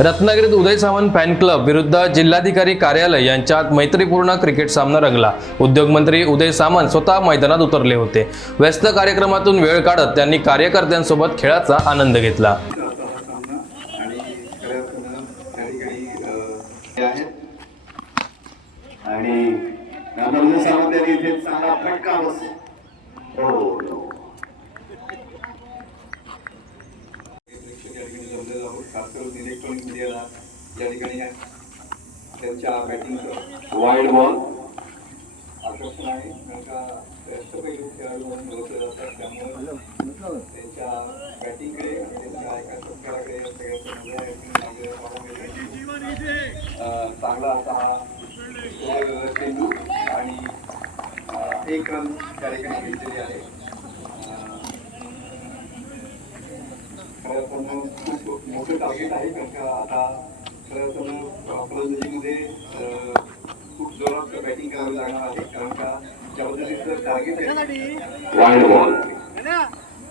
रत्नागिरीत उदय Sawant fan club विरुद्ध जिल्हाधिकारी कार्यालय यांच्यात मैत्रीपूर्ण क्रिकेट सामना रंगला. उद्योगमंत्री उदय सामंत स्वतः मैदानात उतरले होते. व्यस्त कार्यक्रमातून वेळ काढत त्यांनी कार्यकर्त्यांसोबत खेळाचा आनंद घेतला. आणि खऱ्या अर्थानं त्या ठिकाणी अ, हे आहेत आणि नर्मदा सावंत यांनी इथे चांगला फटका बस हो हो. प्रेक्षक या ठिकाणी जमलेलो आहोत खास करून इलेक्ट्रॉनिक मीडियाला या ठिकाणी त्यांच्या बॅटिंगचं वाईड बॉल आकर्षण आहे. कारण का व्यस्तपैलू खेळाडू म्हणून ओळखले जातात. त्यामुळे त्यांच्या बॅटिंगकडे त्यांच्या एका षटकाराकडे या सगळ्याचं चांगला असा हा चेंडू आणि एक रन त्या ठिकाणी घेतलेली आहे. खूप मोठं टार्गेट आहे कारण का आता खरं तर फलंदाजीमध्ये खूप जोरात बॅटिंग करावी लागणार आहे कारण का ज्या पद्धतीचं टार्गेट आहे.